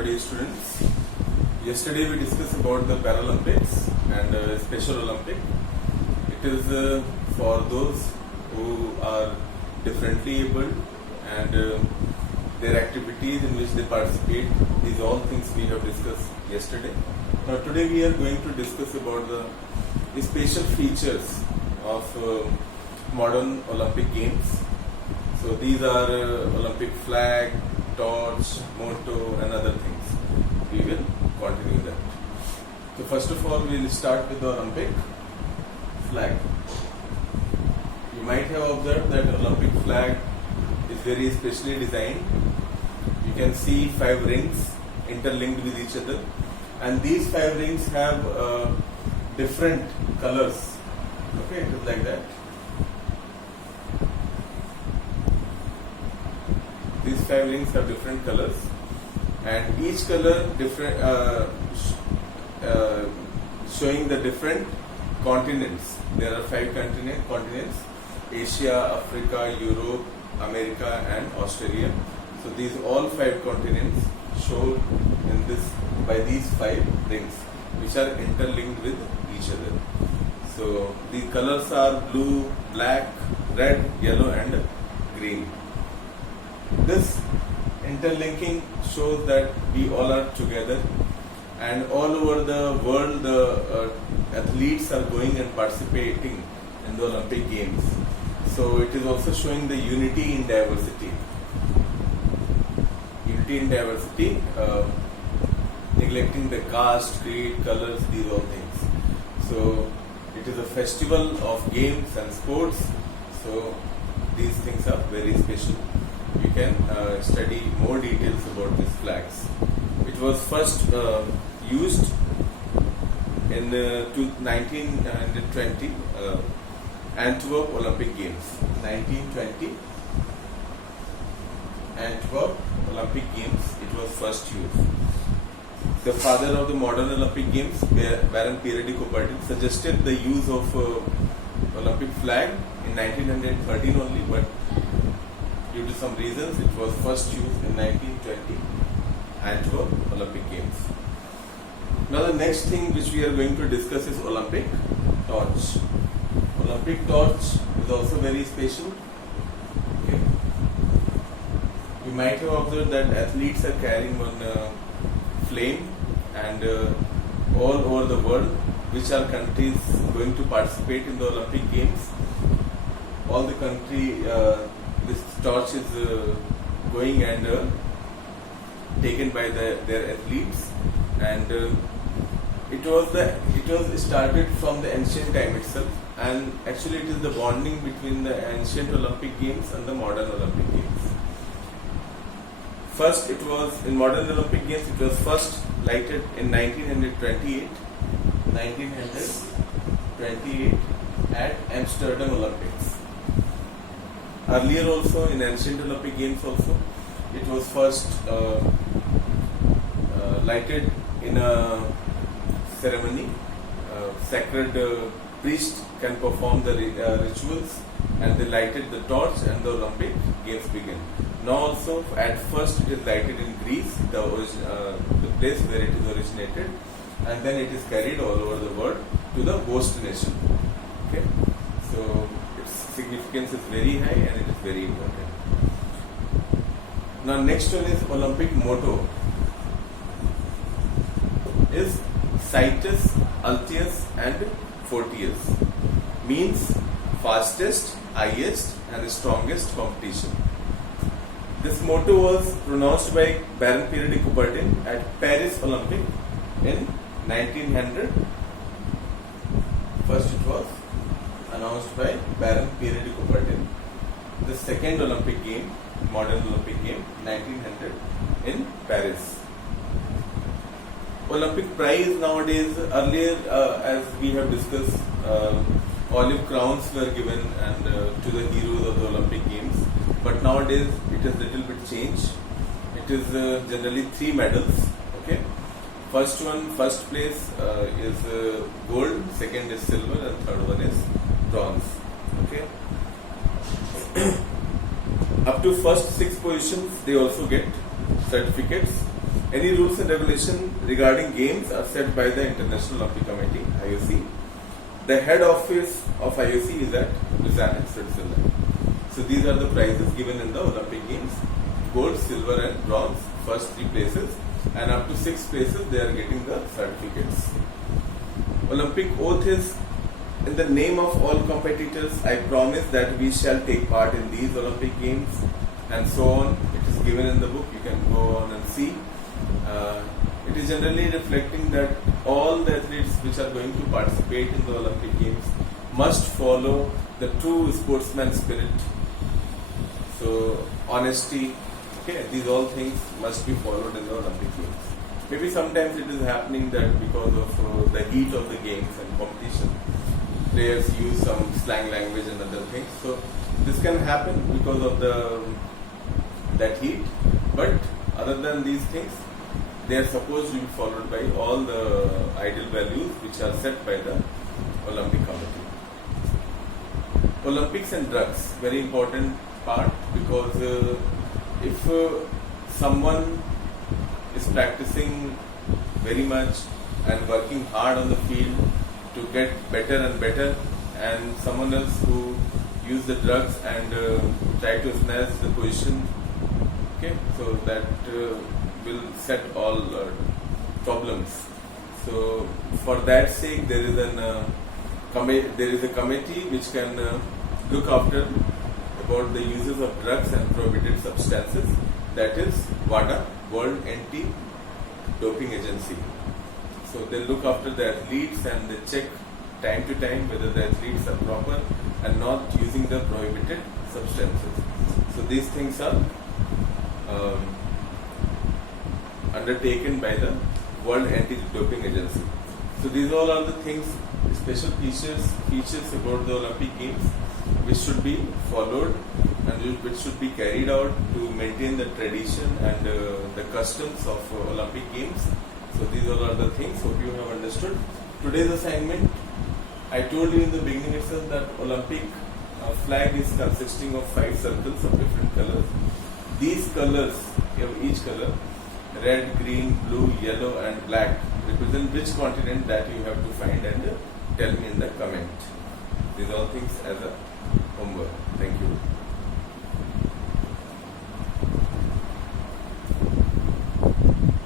Hello dear students. Yesterday we discussed about the Paralympics and Special Olympic. It is for those who are differently abled and their activities in which they participate. These all things we have discussed yesterday. Now today we are going to discuss about the special features of modern Olympic Games. So these are Olympic flag, torch, motto and other things. We will continue that. So first of all we will start with the Olympic flag. You might have observed that Olympic flag is very specially designed. You can see 5 rings interlinked with each other, and these 5 rings have different colors. Okay, it is like that. These 5 rings have different colors, and each color different, showing the different continents. There are 5 continents: Asia, Africa, Europe, America, and Australia. So these all 5 continents shown in this by these 5 rings, which are interlinked with each other. So the colors are blue, black, red, yellow, and green. This interlinking shows that we all are together, and all over the world the athletes are going and participating in the Olympic Games. So it is also showing the unity in diversity. Unity in diversity, neglecting the caste, creed, colors, these all things. So it is a festival of games and sports. So these things are very special. You can study more details about these flags. It was first used in 1920 Antwerp Olympic Games. 1920 Antwerp Olympic Games, it was first used. The father of the modern Olympic Games, Baron Pierre de Coubertin, suggested the use of Olympic flag in 1913 only, but due to some reasons it was first used in 1920 Antwerp Olympic Games. Now the next thing which we are going to discuss is Olympic torch. Olympic torch is also very special. Okay. You might have observed that athletes are carrying one flame, and all over the world, which are countries going to participate in the Olympic Games, all the country, this torch is going and taken by their athletes, and it was started from the ancient time itself, and actually it is the bonding between the ancient Olympic Games and the modern Olympic Games. First, it was in modern Olympic Games. It was first lighted in 1928 at Amsterdam Olympics. Earlier also in ancient Olympic Games also, it was first lighted in a ceremony. Sacred priest can perform the rituals, and they lighted the torch and the Olympic Games began. Now also at first it is lighted in Greece, the place where it is originated, and then it is carried all over the world to the host nation. Okay, so its significance is very high and it is very important. Now next one is Olympic motto. Is Citus, Altius and Fortius. Means fastest, highest and strongest competition. This motto was pronounced by Baron Pierre de Coubertin at Paris Olympic in 1900. First it was announced by Baron Pierre de Coubertin. The second Olympic game, modern Olympic game, 1900 in Paris. Olympic prize nowadays, earlier as we have discussed, olive crowns were given and to the heroes of the Olympic Games, but nowadays it is little bit changed. It is generally 3 medals. Okay, first place is gold, second is silver, and third one is bronze. Okay, up to first 6 positions they also get certificates, Any rules and regulations regarding games are set by the International Olympic Committee, IOC. The head office of IOC is at Lausanne, Switzerland. So these are the prizes given in the Olympic Games: gold, silver and bronze, first 3 places, and up to 6 places they are getting the certificates. Olympic oath is: in the name of all competitors, I promise that we shall take part in these Olympic Games, and so on. It is given in the book, you can go on and see. It is generally reflecting that all the athletes which are going to participate in the Olympic Games must follow the true sportsman spirit. So, honesty, okay, these all things must be followed in the Olympic Games. Maybe sometimes it is happening that because of the heat of the games and competition, players use some slang language and other things. So, this can happen because of that heat. But other than these things, they are supposed to be followed by all the ideal values which are set by the Olympic Committee. Olympics and drugs, very important part, because if someone is practicing very much and working hard on the field to get better and better, and someone else who use the drugs and try to snatch the position, okay, so that will set all problems. So for that sake, there is a committee which can look after about the uses of drugs and prohibited substances. That is WADA, World Anti-Doping Agency. So they look after the athletes and they check time to time whether the athletes are proper and not using the prohibited substances. So these things are undertaken by the World Anti-Doping Agency. So these all are the things, special features about the Olympic Games which should be followed and which should be carried out to maintain the tradition and the customs of Olympic Games. So these all are the things. Hope you have understood. Today's assignment, I told you in the beginning itself that Olympic flag is consisting of 5 circles of different colors. These colors, each color, red, green, blue, yellow and black, represent which continent that you have to find and tell me in the comment. These all things as a homework. Thank you.